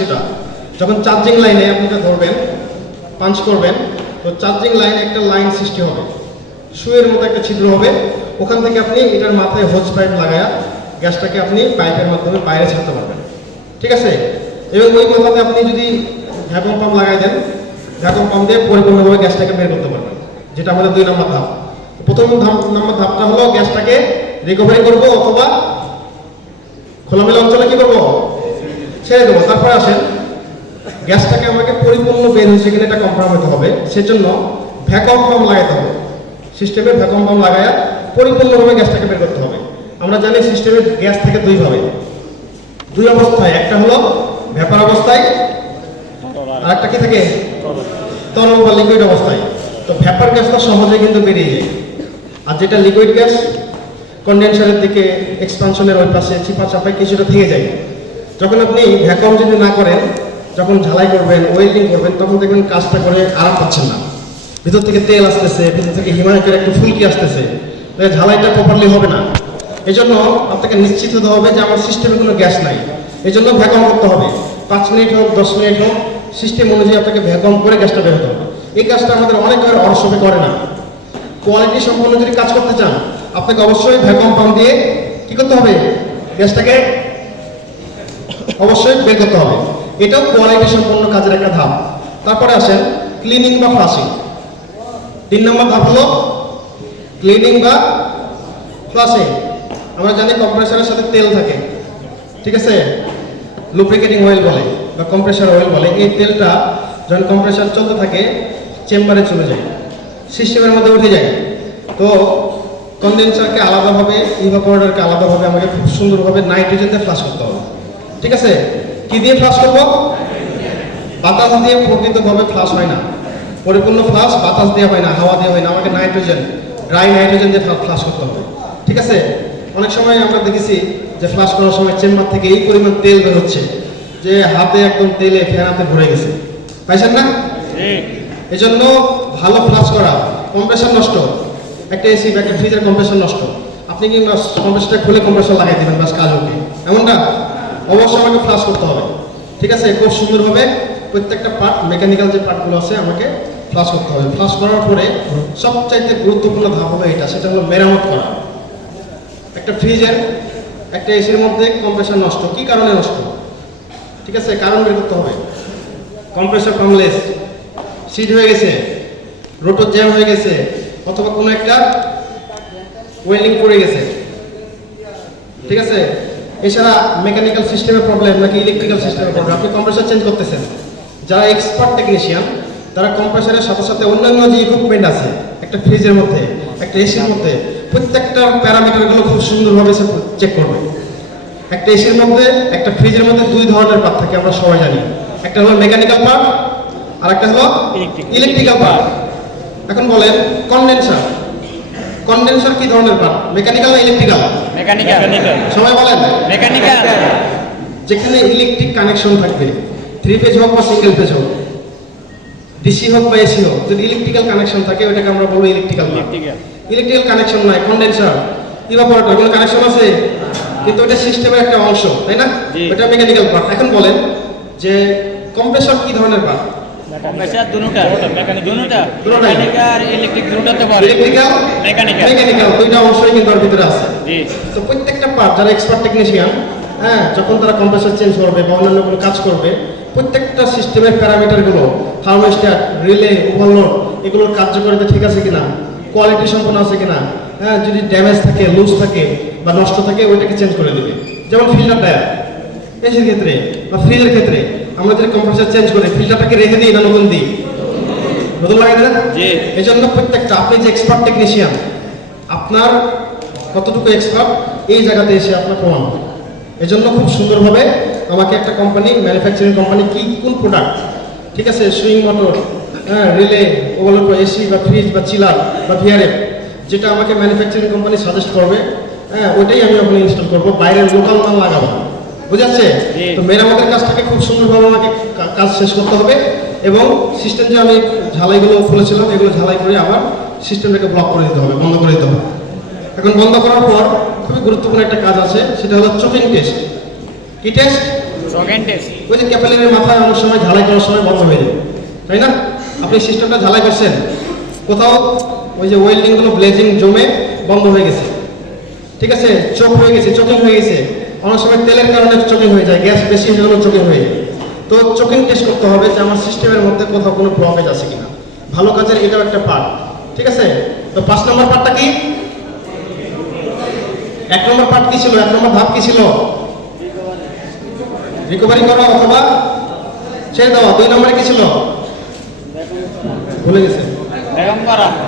সেটা। যখন চার্জিং লাইনে আপনি এটা ধরবেন পাঞ্চ করবেন, তো চার্জিং লাইনে একটা লাইন সৃষ্টি হবে। সুয়ের মতো একটা ছিদ্র হবে। ওখান থেকে আপনি এটার মাথায় হোজ পাইপ লাগায়া গ্যাসটাকে আপনি পাইপের মাধ্যমে বাইরে ছাড়তে পারবেন। ঠিক আছে? এবং ওই মাথাতে আপনি যদি ভ্যাকুম পাম্প লাগাই দেন ভ্যাকুম পাম্প দিয়ে পরিপূর্ণভাবে গ্যাসটাকে বের করতে পারবেন, যেটা আমাদের দুই নম্বর ধাপ। প্রথম ধাপ, নম্বর ধাপটা হলো গ্যাসটাকে রিকভারি করব অথবা খোলামেলা অঞ্চলে কি করব? ছেড়ে দেবো, তারপরে আসেন। গ্যাসটাকে আমাকে পরিপূর্ণ বের হয়েছে কিনা এটা কনফার্ম হতে হবে। সেজন্য ভ্যাকুয়াম পাম্প লাগাতে হবে। সিস্টেমে ভ্যাকুয়াম পাম্প লাগায়া পরিপূর্ণভাবে গ্যাসটাকে বের করতে হবে। আমরা জানি সিস্টেমে গ্যাস থেকে দুইভাবে দুই অবস্থায়, একটা হলো ভ্যাপার অবস্থায় আর একটা কি থাকে? তরল বা লিকুইড অবস্থায়। তো ভ্যাপার গ্যাসটা সহজে কিন্তু বেরিয়ে যায়। আর যেটা লিকুইড গ্যাস কন্ডেন্সারের দিকে এক্সপানশনের ওই পাশে চিপা চাপায় কিছুটা থেকে যায়। যখন আপনি ভ্যাকুয়াম যদি না করেন, যখন ঝালাই করবেন ওয়েল্ডিং করবেন, তখন দেখবেন কাজটা করে আরাম পাচ্ছেন না। ভিতর থেকে তেল আসতেছে, ভিতর থেকে হিমায়তের একটু ফুলকি আসতেছে। ঝালাইটা প্রপারলি হবে না। এই জন্য আপনাকে নিশ্চিত হতে হবে যে আমার সিস্টেমে কোনো গ্যাস নাই। এই জন্য ভ্যাকুয়াম করতে হবে। পাঁচ মিনিট হোক, দশ মিনিট হোক সিস্টেম অনুযায়ী আপনাকে ভ্যাকুয়াম করে গ্যাসটা বের হতে হবে। এই কাজটা আমাদের অনেক অরসবে করে না। কোয়ালিটি সম্পন্ন যদি কাজ করতে চান, আপনাকে অবশ্যই ভ্যাকুয়াম পাম্প দিয়ে কী করতে হবে? গ্যাসটাকে অবশ্যই বের করতে হবে। এটাও কোয়ালিটি সম্পন্ন কাজের একটা ধাপ। তারপরে আসেন ক্লিনিং বা ফ্লাশিং তিন নম্বর ধাপ হলো ক্লিনিং বা ফ্লাশিং আমরা জানি কম্প্রেসারের সাথে তেল থাকে। ঠিক আছে? লুব্রিকেটিং অয়েল বলে বা কম্প্রেসার অয়েল বলে। এই তেলটা যখন কম্প্রেসার চলতে থাকে চেম্বারে চলে যায়। সিস্টেমের মধ্যে উঠে যায়। তো কন্ডেন্সারকে আলাদাভাবে ইভাপোরেটরকে আলাদাভাবে আমাকে খুব সুন্দরভাবে নাইট্রোজেন দিয়ে ফ্লাশ করতে হবে। ঠিক আছে? কি দিয়ে ফ্লাশ করব? বাতাস দিয়ে প্রকৃতভাবে ফ্লাশ হয় না। পরিপূর্ণ ফ্লাশ বাতাস দিয়ে হয় না, হাওয়া দিয়ে হয় না, আমাকে নাইট্রোজেন ড্রাই নাইট্রোজেন দিয়ে ফ্লাশ করতে হবে। ঠিক আছে? অনেক সময় আমরা দেখেছি যে ফ্লাশ করার সময় চেম্বার থেকে এই পরিমাণ তেল বের হচ্ছে যে হাতে একদম তেলে ফেরাতে ভরে গেছে। পাইছেন না? এই জন্য ভালো ফ্লাশ করা কম্প্রেশন নষ্ট। একটা এসি বা একটা ফ্রিজের কম্প্রেশন নষ্ট। আপনি কি কম্প্রেসারটা খুলে কম্প্রেসার লাগাই দেবেন বাস কাজ হবে এমনটা? অবশ্যই আমাকে ফ্লাশ করতে হবে। ঠিক আছে? খুব সুন্দরভাবে প্রত্যেকটা পার্ট মেকানিক্যাল যে পার্টগুলো আছে, আমাকে ফ্লাশ করতে হবে। ফ্লাশ করার পরে সবচাইতে গুরুত্বপূর্ণ ধাপ হবে এটা, সেটা হলো মেরামত করা। একটা ফ্রিজের একটা এসির মধ্যে কম্প্রেসার নষ্ট। কি কারণে নষ্ট? ঠিক আছে? কারণ বের করতে হবে। কম্প্রেসার কমলেস সিট হয়ে গেছে রোটর জ্যাম হয়ে গেছে, অথবা কোনো একটা ওয়েল্ডিং পড়ে গেছে। ঠিক আছে? এছাড়া মেকানিক্যাল সিস্টেমের প্রবলেম নাকি ইলেকট্রিক্যাল সিস্টেমের প্রবলেম আপনি কম্প্রেসার চেঞ্জ করতেছেন। যারা এক্সপার্ট টেকনিশিয়ান তারা কম্প্রেসারের সাথে সাথে অন্যান্য যে ইকুইপমেন্ট আছে একটা ফ্রিজের মধ্যে একটা এসির মধ্যে প্রত্যেকটা প্যারামিটারগুলো খুব সুন্দরভাবে সে চেক করবে। একটা এসির মধ্যে একটা ফ্রিজের মধ্যে দুই ধরনের পার্ট থাকে আমরা সবাই জানি। একটা হলো মেকানিক্যাল পার্ট আর একটা হলো ইলেকট্রিক্যাল পার্ট এখন বলেন কন্ডেন্সার কন্ডেন্সার কি ধরনের পার্ট মেকানিক্যাল না ইলেকট্রিক্যাল মেকানিক্যাল সবাই বলেন। মেকানিক্যাল যেখানে ইলেকট্রিক কানেকশন থাকবে থ্রি পেজ হোক বা সিঙ্গেল পেজ হোক ডিসি হোক বা এসি হোক যদি ইলেকট্রিক্যাল কানেকশন থাকে ওটাকে আমরা বলব ইলেকট্রিক্যাল ইলেকট্রিক্যাল ইলেকট্রিক্যাল কানেকশন নাই কন্ডেন্সার ইভাপোরেটর কোনো কানেকশন আছে? কিন্তু ওটা সিস্টেমের একটা অংশ তাই না। ওটা মেকানিক্যাল পার্ট এখন বলেন যে কম্প্রেসর কি ধরনের পার্ট কম্প্রেসার দুটোটা দুটোটা মেকানিক্যাল ইলেকট্রিক দুটোতে পারে। Electrical Mechanical. মেকানিক্যাল দুইটা অংশই কিন্তু ওর ভিতরে আছে। জি। তো প্রত্যেকটা পার্ট যারা এক্সপার্ট টেকনিশিয়ান হ্যাঁ যখন তারা কম্প্রেসার চেঞ্জ করবে বা অন্যান্য কোনো কাজ করবে প্রত্যেকটা সিস্টেমের প্যারামিটারগুলো থার্মোস্ট্যাট রিলে ওভারলোড এগুলোর কার্যকারিতা ঠিক আছে কিনা? কোয়ালিটি সম্পন্ন আছে কিনা? হ্যাঁ যদি ড্যামেজ থাকে লুজ থাকে বা নষ্ট থাকে ওইটাকে চেঞ্জ করে দেবে। যেমন ফিল্টার টায়ার এসির ক্ষেত্রে বা ফ্রিজের ক্ষেত্রে আমরা যদি কম্প্রেসার চেঞ্জ করি ফিল্টারটাকে রেখে দিই না নতুন দিই? নতুন লাগে না জি। এই জন্য প্রত্যেকটা আপনি যে এক্সপার্ট টেকনিশিয়ান আপনার কতটুকু এক্সপার্ট এই জায়গাতে এসে আপনার প্রমাণ হবে। এই জন্য খুব সুন্দরভাবে আমাকে একটা কোম্পানি ম্যানুফ্যাকচারিং কোম্পানি কি কোন প্রোডাক্ট ঠিক আছে সুইং মোটর হ্যাঁ রিলে ওগুলো এসি বা ফ্রিজ বা চিলার বা ভিআরএফ যেটা আমাকে ম্যানুফ্যাকচারিং কোম্পানি সাজেস্ট করবে হ্যাঁ ওইটাই আমি ওখানে ইনস্টল করব। বাইরের লোকাল মাল লাগাবো। বুঝাচ্ছে তো মেরামতের কাজটাকে খুব সুন্দরভাবে আমাকে কাজ শেষ করতে হবে এবং সিস্টেম যে আমি ঝালাইগুলো খুলেছিলাম এগুলো ঝালাই করে আবার সিস্টেমটাকে ব্লক করে দিতে হবে বন্ধ করে দিতে হবে। এখন বন্ধ করার পর খুবই গুরুত্বপূর্ণ একটা কাজ আছে সেটা হলো চোকিং টেস্ট কি টেস্ট টেস্ট ওই যে ক্যাপিলারির মাথায় অনেক সময় ঝালাই করার সময় বন্ধ হয়ে যায়। তাই না? আপনি সিস্টেমটা ঝালাই করছেন কোথাও ওই যে ওয়েল্ডিংগুলো ব্লেজিং জমে বন্ধ হয়ে গেছে। ঠিক আছে? চোখ হয়ে গেছে চোকিং হয়ে গেছে। অনেক সময় তেলের কারণে চোকিং হয়ে যায় গ্যাস বেশি হয়ে গেলেও চোকিং হয়ে যায়। তো চোকিং টেস্ট করতে হবে যে আমার সিস্টেমের মধ্যে কোথাও কোনো ব্লকেজ আছে কিনা। ভালো কাজের এটাও একটা পার্ট ঠিক আছে? তো পাঁচ নম্বর পার্টটা কি? এক নম্বর পার্ট কি ছিল? এক নম্বর ধাপ কি ছিল? রিকভারি করা অথবা ছেড়ে দেওয়া দুই নম্বরে কি ছিল? ভুলে গেছে।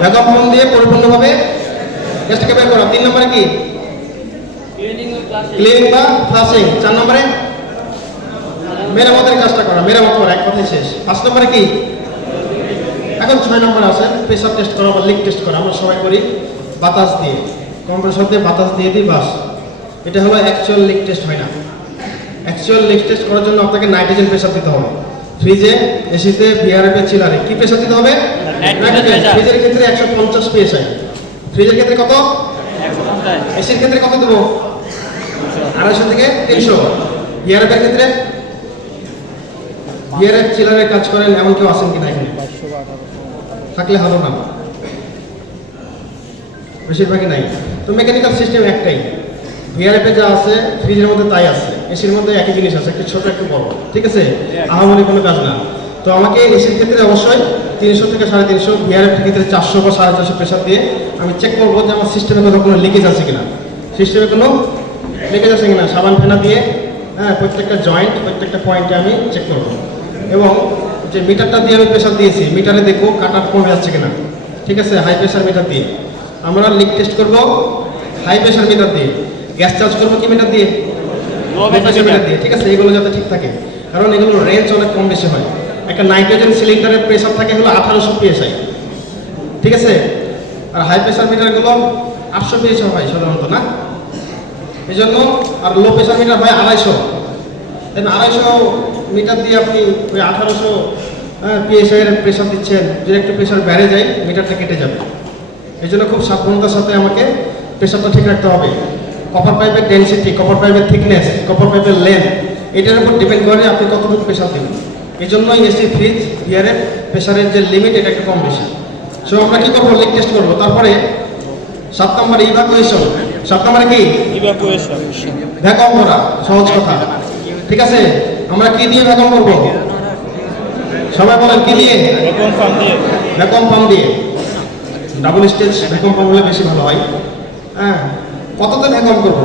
বেগম দিয়ে পরিপূর্ণভাবে গ্যাসটাকে বের করা। তিন নম্বরে কি? ক্লিনিং বা ফ্লাশিং চার নম্বরে? মেরামতের কাজটা করা মেরামত করা এক কথাই শেষ। পাঁচ নম্বরে কি? এখন ছয় নম্বরে আছে প্রেশার টেস্ট করা বা লিক টেস্ট করা আমরা সবাই করি বাতাস দিয়ে। কম্প্রেসর দিয়ে বাতাস দিয়ে দিই বাস। এটা হলো অ্যাকচুয়াল লিক টেস্ট হয় না। অ্যাকচুয়াল লিক টেস্ট করার জন্য আপনাকে নাইট্রোজেন প্রেশার দিতে হবে। ফ্রিজে এসিতে বিআরএফে চিলারে কি প্রেশার দিতে হবে? ফ্রিজের ক্ষেত্রে একশো পঞ্চাশ পিএসআই ফ্রিজের ক্ষেত্রে কত? এসির ক্ষেত্রে কত দেবো? আড়াইশো থেকে তিনশো। বিআরএফের ক্ষেত্রে? বিআরএফ চিলারের কাজ করেন এমন কেউ আছেন কিনা এখানে থাকলে ভালো না। বেশিরভাগই নাই। তো মেকানিক্যাল সিস্টেম একটাই। বিআরএফে যা আছে ফ্রিজের মধ্যে তাই আছে। এসির মধ্যে একই জিনিস আছে, একটু ছোট, একটু বড়। ঠিক আছে? আহামরি কোনো কাজ না। তো আমাকে এসির ক্ষেত্রে অবশ্যই তিনশো থেকে সাড়ে তিনশো বিআরএফ ক্ষেত্রে চারশো বা সাড়ে চারশো প্রেশার দিয়ে আমি চেক করব যে আমার সিস্টেমে কোথাও কোনো লিকেজ আছে কিনা। সিস্টেমে কোনো লিকেজ আছে কিনা? সাবান ফেনা দিয়ে হ্যাঁ প্রত্যেকটা জয়েন্ট প্রত্যেকটা পয়েন্টে আমি চেক করব। এবং যে মিটারটা দিয়ে আমি প্রেশার দিয়েছি মিটারে দেখব কাটার কমে যাচ্ছে কিনা। ঠিক আছে? হাই প্রেশার মিটার দিয়ে। আমরা লিক টেস্ট করব হাই প্রেশার মিটার দিয়ে। গ্যাস চার্জ করব কি মিটার দিয়ে? মিটার দিয়ে। ঠিক আছে? এগুলো যাতে ঠিক থাকে। কারণ এগুলো রেঞ্জ অনেক কম বেশি হয়। একটা নাইট্রোজেন সিলিন্ডারের প্রেশার থাকে হলো আঠারোশো পিএসআই ঠিক আছে? আর হাই প্রেশার মিটারগুলো আটশো পিএসআই হয় সাধারণত না? এই জন্য আর লো প্রেশার মিটার হয় আড়াইশো। দেন আড়াইশো মিটার দিয়ে আপনি ওই আঠারোশো পিএসআই এর প্রেশার দিচ্ছেন যদি একটু প্রেশার বেড়ে যায়, মিটারটা কেটে যাবে। এই জন্য খুব সাবধানতার সাথে আমাকে প্রেশারটা ঠিক রাখতে হবে। কপার পাইপের ডেন্সিটি কপার পাইপের থিকনেস কপার পাইপের লেন্থ এটার উপর ডিপেন্ড করে আপনি কতটুকু প্রেশার দেবেন। এই জন্য এসি ফ্রিজ বিয়ারের প্রেশারের যে লিমিট এটা একটু কম বেশি। সো আমরা কী করব? লিক টেস্ট করব। তারপরে সাত নম্বর ইভাকুয়েশন সাত নম্বরে কি? ভ্যাকম করা সহজ কথা। ঠিক আছে? আমরা কি দিয়ে ভ্যাকম করব? সবাই বলেন কি দিয়ে? বেগম ফার্ম দিয়ে। ভ্যাকম পাম্প দিয়ে। ডাবল স্টেজ ভ্যাকম পাম্প হলে বেশি ভালো হয়। হ্যাঁ কততে ভ্যাকম করব?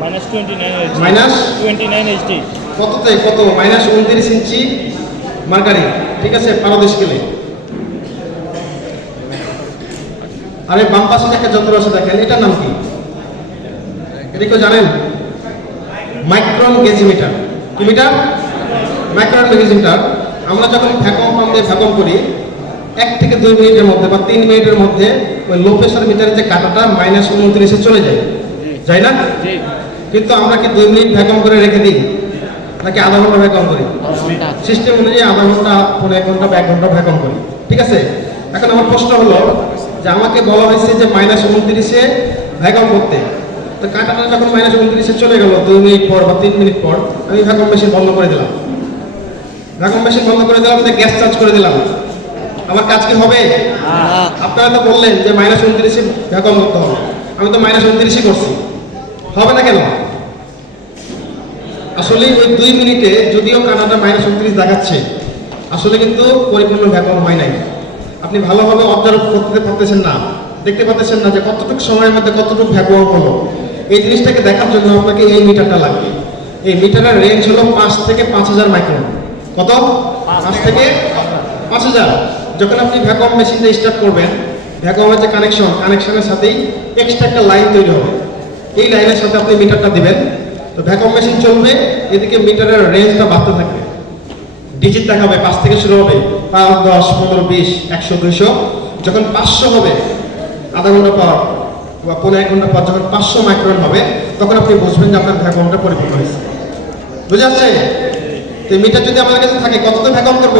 Minus twenty nine minus twenty nine HD কততে? কত? মাইনাস উনত্রিশ ইঞ্চি মার্কারি। ঠিক আছে? পারদ স্কেলে আরে বাম পাশে যে একটা যন্ত্র আছে দেখেন, এটার নাম কি? এটা কেউ জানেন? Micron gauge meter. কি মিটার? মাইক্রন গেজিমিটার। আমরা যখন ভ্যাকুয়াম পাম্প দিয়ে ভ্যাকুয়াম করি, এক থেকে দুই মিনিটের মধ্যে বা তিন মিনিটের মধ্যে ওই লো প্রেশার মিটারের যে কাঁটাটা মাইনাস উনত্রিশে চলে যায়। যায় না? কিন্তু আমরা কি দুই মিনিট ভ্যাকুয়াম করে রেখে দিই? নাকি আধা ঘণ্টা ভ্যাকুয়াম করি? সিস্টেম অনুযায়ী আধা ঘণ্টা, পনেরো ঘণ্টা বা এক ঘণ্টা ভ্যাকুয়াম করি। ঠিক আছে? এখন আমার প্রশ্ন হলো যে আমাকে বলা হয়েছে যে মাইনাস উনত্রিশে ভ্যাকুয়াম করতে। তো কাঁটাটা যখন মাইনাস উনত্রিশে চলে গেল দুই মিনিট পর বা তিন মিনিট পর আমি ভ্যাকুয়াম মেশিন বন্ধ করে দিলাম। ভ্যাকুয়াম মেশিন বন্ধ করে দিলাম গ্যাস চার্জ করে দিলাম। আমার কাজ কি হবে? আপনারা তো বললেন যে মাইনাস উনত্রিশে ভ্যাকুয়াম করতে হবে। আমি তো মাইনাস উনত্রিশই করছি। হবে না কেন? আসলে ওই দুই মিনিটে যদিও কানাডা মাইনাস উনত্রিশ দেখাচ্ছে আসলে কিন্তু পরিপূর্ণ ভ্যাকুয়াম হয় নাই। আপনি ভালোভাবে অবজার্ভ করতে পারতেছেন না দেখতে পাচ্ছেন না যে কতটুকু সময়ের মধ্যে কতটুকু ভ্যাকুয়াম হলো। এই জিনিসটাকে দেখার জন্য আপনাকে এই মিটারটা লাগবে। এই মিটারের রেঞ্জ হলো পাঁচ থেকে পাঁচ হাজার মাইক্রন কত? পাঁচ থেকে পাঁচ হাজার। যখন আপনি ভ্যাকুয়াম মেশিনটা স্টার্ট করবেন ভ্যাকুয়ামের যে কানেকশন কানেকশনের সাথেই এক্সট্রা একটা লাইন তৈরি হবে। এই লাইনের সাথে আপনি মিটারটা দিবেন। তো ভ্যাকুয়াম মেশিন চলবে এদিকে মিটারের রেঞ্জটা বাড়তে থাকবে। ডিজিট দেখাবে পাঁচ থেকে শুরু হবে। পাঁচ দশ পনেরো বিশ একশো দুইশো। যখন পাঁচশো হবে আধা ঘণ্টা পর বা পনেরো এক ঘণ্টা পর যখন পাঁচশো মাইক্রোন হবে তখন আপনি বুঝবেন যে আপনার ভ্যাকুয়ামটা পরিপূর্ণ হয়েছে। বুঝে যাচ্ছে? তো মিটার যদি আমাদের কাছে থাকে কতটা ভ্যাকুয়াম করব?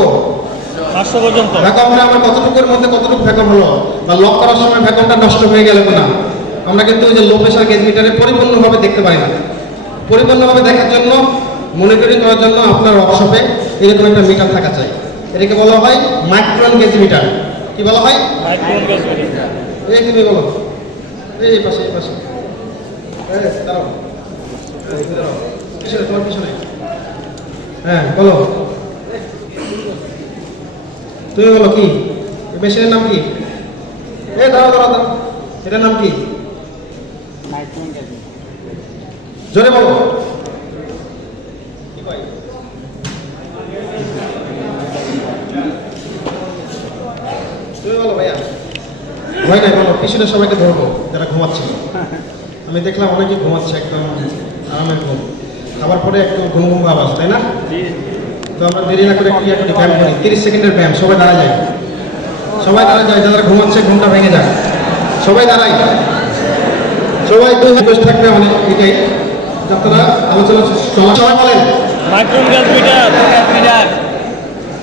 পাঁচশো পর্যন্ত। ভ্যাকুয়াম হলে আমার কতটুকুর মধ্যে কতটুকু ভ্যাকুয়াম হলো? বা লক করার সময় ভ্যাকুয়ামটা নষ্ট হয়ে গেল না আমরা কিন্তু ওই যে লো প্রেশার গেজ মিটারে পরিপূর্ণভাবে দেখতে পারি না। পরিপূর্ণভাবে দেখার জন্য মনিটরিং করার জন্য আপনার ওয়ার্কশপে এরকম একটা মিটার থাকা চাই। এটাকে বলা হয় মাইক্রন গেজ মিটার কি বলা হয়? মাইক্রোন গ্যাস মিটার এই তুমি বলো। এই এই পাশে এই পাশে। দাঁড়াও। দাঁড়াও। পিছনে তোমার পিছনে। হ্যাঁ বলো। তুমি বলো কি? মেশিনের নাম কি? এ দাঁড়াও দাঁড়াও দাঁড়াও। এটার নাম কি? জোরে বলো। কি তুমি বলো ভাইয়া ভয় নাই বলো পিছনে সবাইকে ধরবো যারা ঘুমাচ্ছে আমি দেখলাম অনেকে ঘুমাচ্ছে একদম আরামের ঘুম। খাবার পরে একটু ঘুম ঘুম ভাব তাই না? তো আমরা দেরি না করে একটু একটু ব্যায়াম করি। তিরিশ সেকেন্ডের ব্যায়াম সবাই দাঁড়া যায়। সবাই দাঁড়া যায় যারা ঘুমাচ্ছে ঘুমটা ভেঙে যায় সবাই দাঁড়াই সবাই দুই বসে থাকবে অনেক এটাই আপনারা আলোচনা সবাই বলেন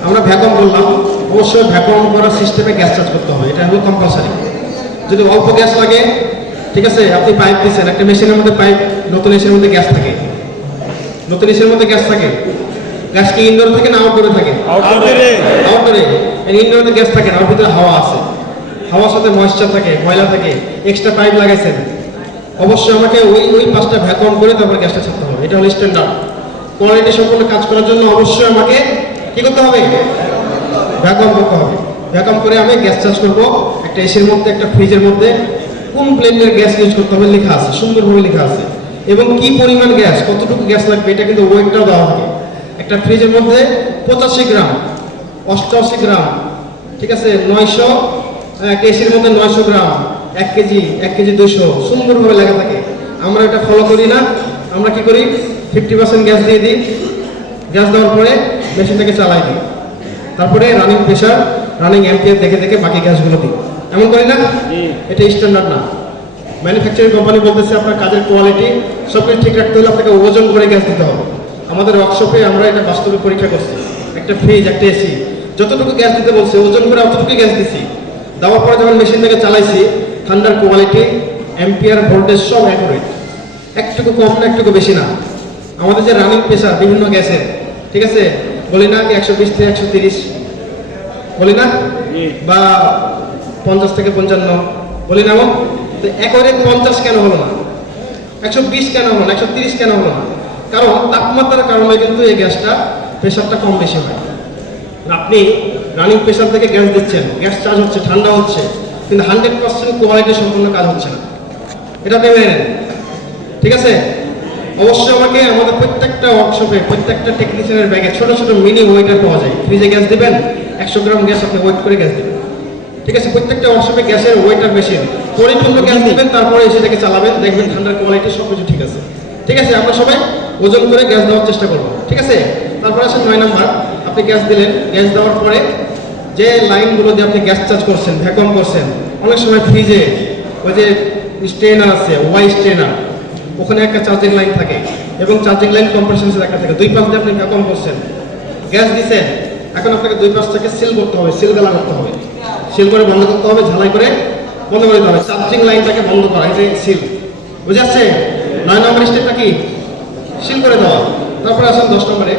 আমরা ভ্যাকুয়াম করলাম। অবশ্যই ভ্যাকুয়াম করার সিস্টেমে গ্যাস চার্জ করতে হবে। এটা হলো কম্পালসারি যদি অল্প গ্যাস লাগে ঠিক আছে আপনি পাইপ দিচ্ছেন একটা মেশিনের মধ্যে পাইপ নতুন এসির মধ্যে গ্যাস থাকে। নতুন এসির মধ্যে গ্যাস থাকে। গ্যাস কি ইনডোর থাকে না আউটডোরে থাকে? আউটডোরে আউটডোরে ইনডোরে গ্যাস থাকে না ওর ভিতরে হাওয়া আছে। হাওয়ার সাথে ময়েশ্চার থাকে ময়লা থাকে এক্সট্রা পাইপ লাগাইছেন। অবশ্যই আমাকে ওই ওই পাঁচটা ভ্যাকুয়াম করে তারপর গ্যাসটা ছাড়তে হবে এটা হলো স্ট্যান্ডার্ড কোয়ালিটি সম্পূর্ণ কাজ করার জন্য অবশ্যই আমাকে কি করতে হবে? ভ্যাকুয়াম করতে হবে। ভ্যাকুয়াম করে আমি গ্যাস চার্জ করব। একটা এসের মধ্যে, একটা ফ্রিজের মধ্যে কোন ব্লেন্ডের গ্যাস ইউজ করতে হবে লেখা আছে, সুন্দরভাবে লেখা আছে। এবং কি পরিমাণ গ্যাস কতটুকু গ্যাস লাগবে, এটা কিন্তু ওয়েটটাও দেওয়া থাকে। একটা ফ্রিজের মধ্যে পঁচাশি গ্রাম, অষ্টআশি গ্রাম, ঠিক আছে, নয়শো এসির মধ্যে নয়শো গ্রাম, এক কেজি এক কেজি দুশো সুন্দরভাবে লেখা থাকে। আমরা এটা ফলো করি না, আমরা কি করি ফিফটি পার্সেন্ট গ্যাস দিয়ে দিই। গ্যাস দেওয়ার পরে মেশিনটাকে চালাই দিই। তারপরে রানিং প্রেশার রানিং অ্যাম্পিয়ার দেখে দেখে বাকি গ্যাসগুলো দিই। এমন করি না? এটা স্ট্যান্ডার্ড না। ম্যানুফ্যাকচারিং কোম্পানি বলতেছে আপনার কাজের কোয়ালিটি সব কিছু ঠিক রাখতে হলে আপনাকে ওজন করে গ্যাস দিতে হবে। আমাদের ওয়ার্কশপে আমরা এটা বাস্তবে পরীক্ষা করছি। একটা ফ্রিজ একটা এসি যতটুকু গ্যাস দিতে বলছে ওজন করে অতটুকু গ্যাস দিছি। দেওয়ার পরে যখন মেশিনটাকে চালাইছি ঠান্ডার কোয়ালিটি অ্যাম্পিয়ার ভোল্টেজ সব অ্যাকুরেট একটুকু কম না একটুকু বেশি না। আমাদের যে রানিং প্রেশার বিভিন্ন গ্যাসের ঠিক আছে? বলি না কি একশো বিশ থেকে একশো তিরিশ? বলি না? বা পঞ্চাশ থেকে পঞ্চান্ন। বলি না? তো একরে পঞ্চাশ কেন হলো না? একশো বিশ কেন হলো না? একশো তিরিশ কেন হলো না? কারণ তাপমাত্রার কারণে কিন্তু এই গ্যাসটা প্রেশারটা কম বেশি হয়। আপনি রানিং প্রেশার থেকে গ্যাস দিচ্ছেন। গ্যাস চার্জ হচ্ছে, ঠান্ডা হচ্ছে। কিন্তু হান্ড্রেড পার্সেন্ট কোয়ালিটি সম্পূর্ণ কাজ হচ্ছে না। এটা ভেবে নেন। ঠিক আছে? অবশ্যই আমাকে আমাদের প্রত্যেকটা ওয়ার্কশপে প্রত্যেকটা টেকনিশিয়ানের ব্যাগে ছোট ছোট মিনি ওয়েটার পাওয়া যায়। ফ্রিজে গ্যাস দিবেন, একশো গ্রাম গ্যাস আপনি ওয়েট করে গ্যাস দিবেন। ঠিক আছে প্রত্যেকটা ওয়ার্কশপে গ্যাসের ওয়েটার মেশিন পরিপূর্ণ গ্যাস দিবেন তারপরে এসে থেকে চালাবেন দেখবেন ঠান্ডার কোয়ালিটি সব কিছু ঠিক আছে। ঠিক আছে আমরা সবাই ওজন করে গ্যাস দেওয়ার চেষ্টা করব। ঠিক আছে? তারপরে আসেন নয় নাম্বার আপনি গ্যাস দিলেন। গ্যাস দেওয়ার পরে যে লাইনগুলো দিয়ে আপনি গ্যাস চার্জ করছেন ভ্যাকুয়াম করছেন অনেক সময় ফ্রিজে ওই যে স্ট্রেনার আছে ওয়াই স্ট্রেনার ওখানে একটা চার্জিং লাইন থাকে এবং চার্জিং লাইন কম্প্রেশনের একটা থাকে। দুই পাশ দিয়ে আপনি ভ্যাকুয়াম করছেন গ্যাস দিচ্ছেন এখন আপনাকে দুই পাশ থেকে সিল করতে হবে সিল গালা করতে হবে। সিল করে বন্ধ করতে হবে, ঝালাই করে বন্ধ করে দিতে হবে। চার্জিং লাইনটাকে বন্ধ করা, এই যে সিল। বুঝে আসছে? নয় নম্বর স্টেপটা কি? সিল করে দেওয়া। তারপরে আসেন দশ নম্বরে।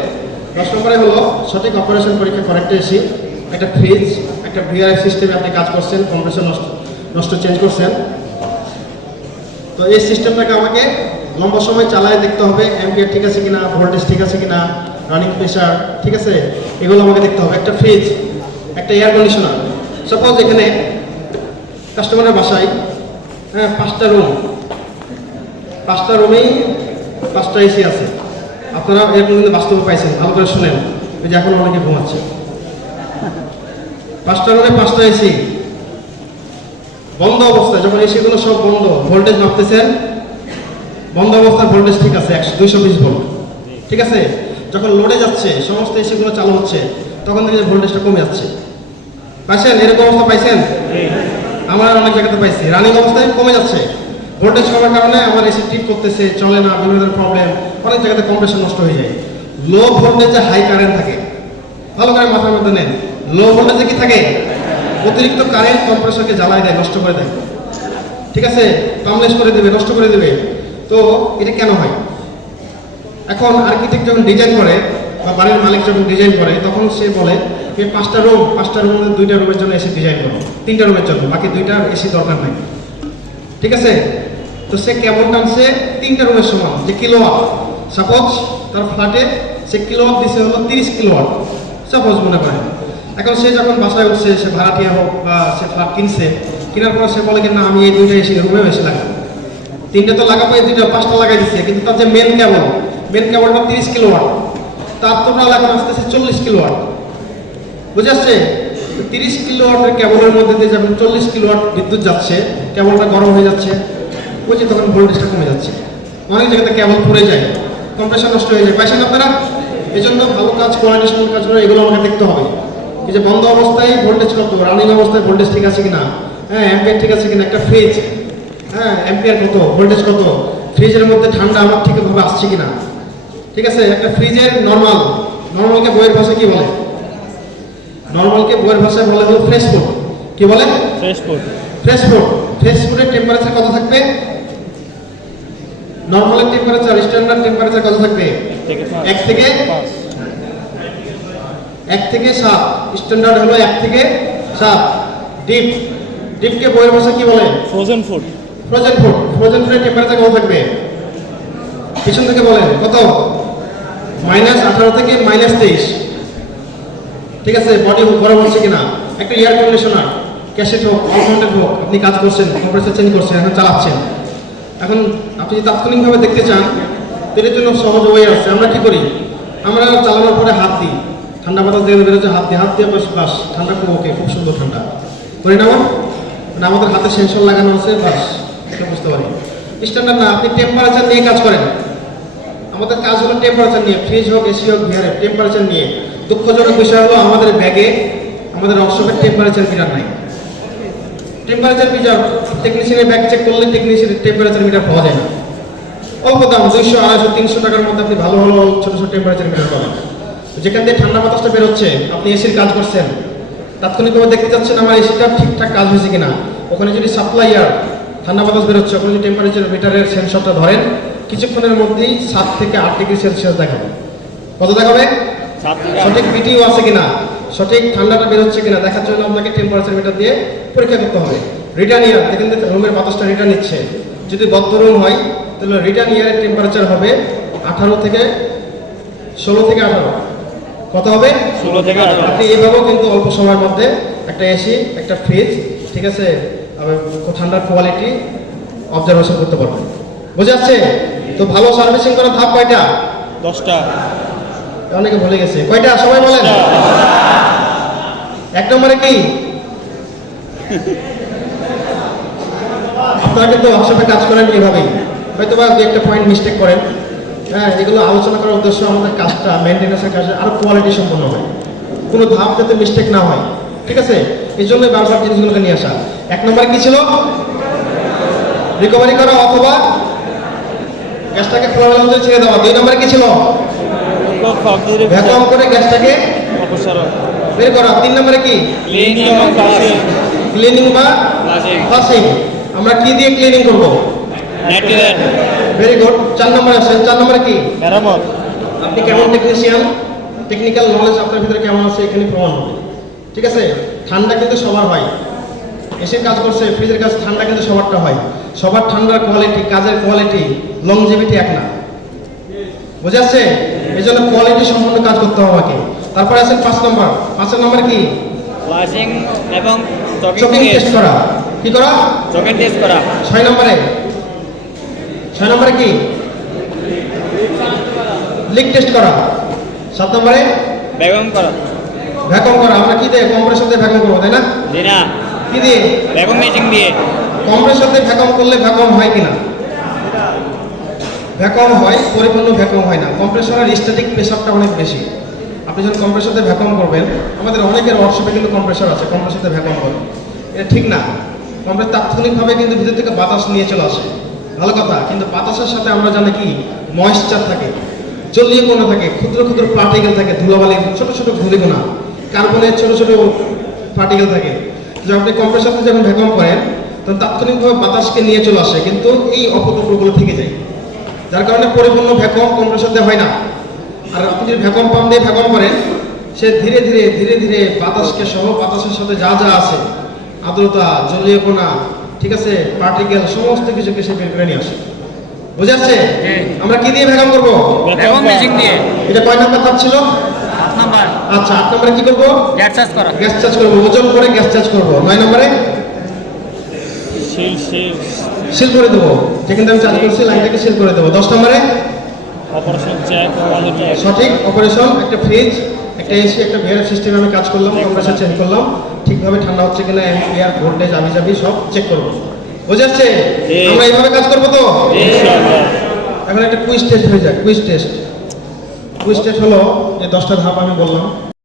দশ নম্বরে হলো সঠিক অপারেশন পরীক্ষা করেক্টে এসে একটা ফ্রিজ একটা ভিআর সিস্টেমে আপনি কাজ করছেন কম্প্রেশন নষ্ট নষ্ট চেঞ্জ করছেন। তো এই সিস্টেমটাকে আমাকে লম্বা সময় চালায় দেখতে হবে অ্যাম্পিয়ার ঠিক আছে কিনা ভোল্টেজ ঠিক আছে কিনা রানিং প্রেশার ঠিক আছে, এগুলো আমাকে দেখতে হবে। একটা ফ্রিজ একটা এয়ার কন্ডিশনার সাপোজ এখানে কাস্টমারের বাসায় হ্যাঁ পাঁচটা রুম পাঁচটা রুমেই পাঁচটা এসি আছে। আপনারা এরকম কিন্তু বাস্তবে পাইছেন, ভালো করে শুনেন। ওই যে এখন অনেকে ঘুমাচ্ছে। পাঁচটা রুমে পাঁচটা এসি বন্ধ অবস্থায়, যখন এসিগুলো সব বন্ধ ভোল্টেজ মাপতেছেন, বন্ধ অবস্থায় ভোল্টেজ ঠিক আছে, একশো, দুইশো বিশ ভোল্ট ঠিক আছে? যখন লোডে যাচ্ছে, সমস্ত এসিগুলো চালু হচ্ছে, তখন থেকে ভোল্টেজটা কমে যাচ্ছে। পাইছেন এরকম অবস্থা পাইছেন? আমরা অনেক জায়গাতে পাইছি। রানিং অবস্থায় কমে যাচ্ছে। ভোল্টেজ কমার কারণে আমার এসি ঠিক করতেছে, চলে না বিভিন্ন প্রবলেম অনেক জায়গাতে কম্প্রেশন নষ্ট হয়ে যায়। লো ভোল্টেজে হাই কারেন্ট থাকে। ভালো করে মাথার মধ্যে নেন। লো ভোল্টেজে কি থাকে? অতিরিক্ত কারেন্ট কম্প্রেসরকে জ্বালায় দেয়, নষ্ট করে দেয়। ঠিক আছে? পামলেস করে দেবে, নষ্ট করে দেবে। তো এটা কেন হয়? এখন আর্কিটেক্ট যখন ডিজাইন করে বা বাড়ির মালিক যখন ডিজাইন করে, তখন সে বলে যে পাঁচটা রুম পাঁচটা রুমের দুইটা রুমের জন্য এসি ডিজাইন করো। তিনটা রুমের জন্য, বাকি দুইটা এসি দরকার নাই। ঠিক আছে? তো সে কেমন টানছে তিনটা রুমের সমান, যে কিলোওয়াট সাপোজ তার ফ্ল্যাটে সে কিলোওয়াট দিছে হলো তিরিশ কিলোওয়াট সাপোজ মনে করেন। এখন সে যখন বাসায় উঠছে, সে ভাড়াটিয়া হোক বা সে ফ্ল্যাট কিনছে, কেনার পর সে বলে কি, না, আমি এই দুইটা এসি রুমেও এসে লাগাবো। তিনটে তো লাগাবো, এই দুইটা পাঁচটা লাগাই দিচ্ছে কিন্তু তার যে মেন কেবল মেন কেবলটা তিরিশ কিলোওয়াট তার তোমরা লাগানো আসতেছে চল্লিশ কিলোওয়াট বুঝে আসছে? তিরিশ কিলোওয়াটের কেবলের মধ্যে দিয়ে যখন চল্লিশ কিলোওয়াট বিদ্যুৎ যাচ্ছে, কেবলটা গরম হয়ে যাচ্ছে বুঝছি তখন ভোল্টেজটা কমে যাচ্ছে। অনেক জায়গাতে কেবল পুড়ে যায় কম্প্রেশন নষ্ট হয়ে যায়। পাইছেন আপনারা? এই জন্য ভালো কাজ কোয়ালিটি সম্পন্ন কাজগুলো এগুলো আমাকে দেখতে হবে। এই যে বন্ধ অবস্থায় ভোল্টেজ কত? রানিং অবস্থায় ভোল্টেজ ঠিক আছে কিনা? হ্যাঁ অ্যাম্পিয়ার ঠিক আছে কিনা? একটা ফ্রিজ হ্যাঁ অ্যাম্পিয়ার কত? ভোল্টেজ কত? ফ্রিজের মধ্যে ঠান্ডা আমার ঠিকভাবে আসছে কিনা? ঠিক আছে একটা ফ্রিজের নর্মাল নর্মালকে বইয়ের ভাষা কি বলে? নর্মালকে বইয়ের ভাষায় বলে হলো ফ্রেশ ফুড কি বলে? Fresh food fresh food fresh ফুডের টেম্পারেচার কত থাকবে? নর্মালের টেম্পারেচার স্ট্যান্ডার্ড টেম্পারেচার কত থাকবে? এক থেকে এক থেকে সাত। স্ট্যান্ডার্ড হলো এক থেকে সাত। ডিপ ডিপকে বইয়ের ভাষা কি বলে? Frozen food frozen food frozen ফুডের টেম্পারেচার কত থাকবে? পিছন থেকে বলেন কত? মাইনাস আঠারো থেকে মাইনাস তেইশ। ঠিক আছে বডি গরম হচ্ছে কিনা? একটা এয়ার কন্ডিশনার ক্যাসেট হোক অলমাউন্টেড হোক, আপনি কাজ করছেন কম্প্রেসার চেঞ্জ করছেন, এখন চালাচ্ছেন। এখন আপনি যদি তাৎক্ষণিকভাবে দেখতে চান, তো এটার জন্য সহজ ওয়ে আছে। আমরা কি করি? আমরা চালানোর পরে হাত দিই। ঠান্ডা বাতাস দিয়ে বেরোচ্ছে, হাত দিয়ে হাত দিয়ে বাস বাস ঠান্ডা খুব ওকে খুব সুন্দর ঠান্ডা। করি না মানে আমাদের হাতে সেন্সর লাগানো আছে বাস বুঝতে পারি। স্ট্যান্ডার্ড না, আপনি টেম্পারেচার নিয়ে কাজ করেন। আমাদের কাজ হলো টেম্পারেচার নিয়ে ফ্রিজ হোক এসি হোক ভিয়ারে টেম্পারেচার নিয়ে। দুঃখজনক বিষয় হলো আমাদের ব্যাগে আমাদের ওয়ার্কশপের টেম্পারেচার মিটার নাই। টেম্পারেচার মিটার টেকনিশিয়ানের ব্যাগ চেক করলে টেকনিশিয়ানের টেম্পারেচার মিটার পাওয়া যায় না। অল্প দাম, দুইশো, আড়াইশো, তিনশো টাকার মধ্যে আপনি ভালো ভালো ছোটো ছোটো টেম্পারেচার মিটার পাবেন। যেখান থেকে ঠান্ডা বাতাসটা বেরোচ্ছে আপনি এসির কাজ করছেন, তাৎক্ষণিকভাবে দেখতে চাচ্ছেন আমার এসিটা ঠিকঠাক কাজ হয়েছে কিনা। ওখানে যদি সাপ্লাইয়ার ঠান্ডা বাতাস বেরোচ্ছে ওখানে যদি টেম্পারেচার মিটারের সেন্সরটা ধরেন কিছুক্ষণের মধ্যেই সাত থেকে আট ডিগ্রি সেলসিয়াস দেখাবে। কত দেখাবে। সঠিক বিটিও আছে কিনা? সঠিক ঠান্ডাটা বেরোচ্ছে কিনা? দেখার জন্য আপনাকে টেম্পারেচার মিটার দিয়ে পরীক্ষা করতে হবে। রিটার্ন ইয়ার দেখেন রুমের বাতাসটা রিটার্ন নিচ্ছে। যদি বদ্ধ রুম হয় তাহলে রিটার্ন ইয়ারের টেম্পারেচার হবে আঠারো থেকে ষোলো থেকে আঠারো। কত হবে? ষোলো থেকে আঠারো। আপনি এইভাবেও কিন্তু অল্প সময়ের মধ্যে একটা এসি একটা ফ্রিজ ঠিক আছে? ঠান্ডার কোয়ালিটি অবজারভেশন করতে পারবেন। বুঝে যাচ্ছে তো ভালো সার্ভিসিং করার ধাপ কয়টা? দশটা। অনেকে ভুলে গেছে। কয়টা? সবাই বলেন। এক নম্বরে কি? আপনারা কিন্তু ওয়ার্কশপে কাজ করেন এভাবেই। হয়তো বা একটা পয়েন্ট মিস্টেক করেন। হ্যাঁ এগুলো আলোচনা করার উদ্দেশ্য আমাদের কাজটা মেনটেন্যান্সের কাজে আরও কোয়ালিটি সম্পন্ন হয় কোনো ধাপ যাতে মিস্টেক না হয়। ঠিক আছে? এই জন্যই বারবার জিনিসগুলোকে নিয়ে আসা। এক নম্বরে কি ছিল? রিকভারি করা অথবা গ্যাসটাকে খোলা মধ্যে ছেড়ে দেওয়া দুই নম্বরে কি ছিল? ভ্যাকুয়াম করে গ্যাসটাকে অপসারণ বের করা তিন নম্বরে কি? ক্লিনিং বা ফ্লাশিং আমরা কি দিয়ে ক্লিনিং করব? ভেরি গুড চার নম্বরে আসেন চার নম্বরে কি? মেরামত আপনি কেমন টেকনিশিয়ান টেকনিক্যাল নলেজ আপনার ভিতরে কেমন আছে এখানে প্রমাণ হবে। ঠিক আছে? ঠান্ডা কিন্তু সবার হয়। এসির কাজ করছে ফ্রিজের কাজ ঠান্ডা কিন্তু সবারটা হয়। সবার ঠান্ডার কোয়ালিটি কাজের কোয়ালিটি লংজিভিটি এক না। বুঝে আসছে? এই জন্য কোয়ালিটি সম্পূর্ণ কাজ করতে হবে আমাকে। তারপরে আছে পাঁচ নম্বর। পাঁচের নম্বর কি? ফ্লাশিং এবং চকিং টেস্ট করা। কি করা? চকের টেস্ট করা। ছয় নম্বরে। ছয় নম্বরে কি? লিক টেস্ট করা। সাত নম্বরে? বেগম করা। ভ্যাকুয়াম করা। আমরা কি দিয়ে? কম্প্রেসর দিয়ে ভ্যাকুয়াম করব তাই না? দিনা কি দিয়ে? মেশিন দিয়ে। করলে হয় কিনা হয় পরিপূর্ণ হয় না। কম্প্রেসরের স্ট্যাটিক প্রেশারটা অনেক বেশি। আপনি যখন করবেন আমাদের অনেকের ওয়ার্কশপে কিন্তু কম্প্রেসর আছে করে এটা ঠিক না। তাৎক্ষণিকভাবে কিন্তু ভিতর থেকে বাতাস নিয়ে চলে আসে। ভালো কথা কিন্তু বাতাসের সাথে আমরা জানি কি? ময়েশ্চার থাকে জলীয় কণা থাকে ক্ষুদ্র ক্ষুদ্র পার্টিকেল থাকে ধুলাবালি ছোট ছোট ধুলিকণা কার্বনের ছোট ছোট পার্টিকেল থাকে। যখন আপনি কম্প্রেসর দিয়ে যখন ভ্যাকুয়াম করেন তখন তাৎক্ষণিকভাবে বাতাসকে নিয়ে চলে আসে কিন্তু এই অপটুকরোগুলো থেকে যায়। যার কারণে পরিপূর্ণ ভ্যাকুয়াম কম্প্রেসর দিয়ে হয় না। আর আপনি যদি ভ্যাকুয়াম পাম্প দিয়ে ভ্যাকুয়াম করেন সে ধীরে ধীরে ধীরে ধীরে বাতাসকে সহ বাতাসের সাথে যা যা আছে আর্দ্রতা জলীয় কণা ঠিক আছে পার্টিকেল সমস্ত কিছুকে সে বের করে নিয়ে আসে। বুঝাচ্ছে জি। আমরা কি দিয়ে ভ্যাকুয়াম করব? এটা কয় নাম্বার ধাপ ছিল? আচ্ছা আট নম্বরে কি করব? গ্যাস চার্জ করা। গ্যাস চার্জ করব। ওজন করে গ্যাস চার্জ করব। নয় নম্বরে? সিল করে দেবো। যেখানে আমি চার্জ করছি লাইনটাকে সিল করে দেবো। দশ নম্বরে? অপারেশন চেক সঠিক অপারেশন একটা ফ্রিজ একটা এসি একটা বিয়ার সিস্টেমে আমি কাজ করলাম কম্প্রেসার চেঞ্জ করলাম। ঠিকভাবে ঠান্ডা হচ্ছে কিনা এয়ার ভোল্টেজ আবি যাবি সব চেক করব। বোঝাচ্ছে জি। আমরা এইভাবে কাজ করব তো? এখন একটা কুইজ টেস্ট হয়ে যাক কুইজ টেস্ট কুইজ হলো যে দশটা ধাপ আমি বললাম।